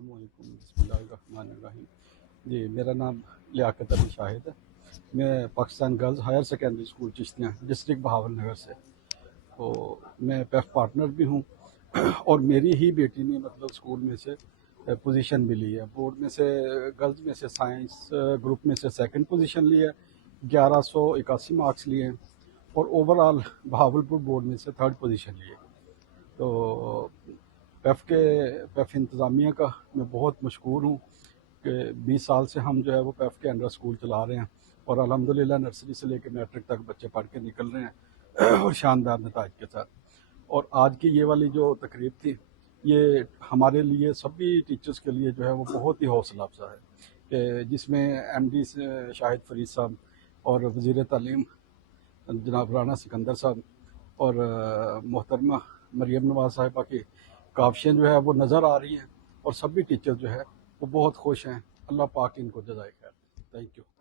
السلام علیکم، بسم اللہ الرحمن الرحیم۔ جی، میرا نام لیاقت علی شاہد ہے۔ میں Pakistan girls higher secondary school Chishtian district Bahawalnagar سے، تو میں پیف پارٹنر بھی ہوں اور میری ہی بیٹی نے مطلب اسکول میں سے پوزیشن بھی لی ہے۔ بورڈ میں سے گرلز میں سے سائنس گروپ میں سے سیکنڈ پوزیشن لی ہے، 1181 مارکس لیے ہیں، اور اوور آل بہاول پور بورڈ میں سے تھرڈ پوزیشن لیے۔ تو پیف انتظامیہ کا میں بہت مشکور ہوں کہ 20 سال سے ہم جو ہے وہ پیف کے انڈر اسکول چلا رہے ہیں، اور الحمدللہ نرسری سے لے کے میٹرک تک بچے پڑھ کے نکل رہے ہیں اور شاندار نتائج کے ساتھ۔ اور آج کی یہ والی جو تقریب تھی، یہ ہمارے لیے سبھی ٹیچرز کے لیے جو ہے وہ بہت ہی حوصلہ افزا ہے، کہ جس میں ایم ڈی شاہد فرید صاحب اور وزیر تعلیم جناب رانا سکندر صاحب اور محترمہ مریم نواز صاحبہ کی کاوشیں جو ہے وہ نظر آ رہی ہیں، اور سبھی ٹیچر جو ہے وہ بہت خوش ہیں۔ اللہ پاک ان کو جزائے خیر۔ Thank you.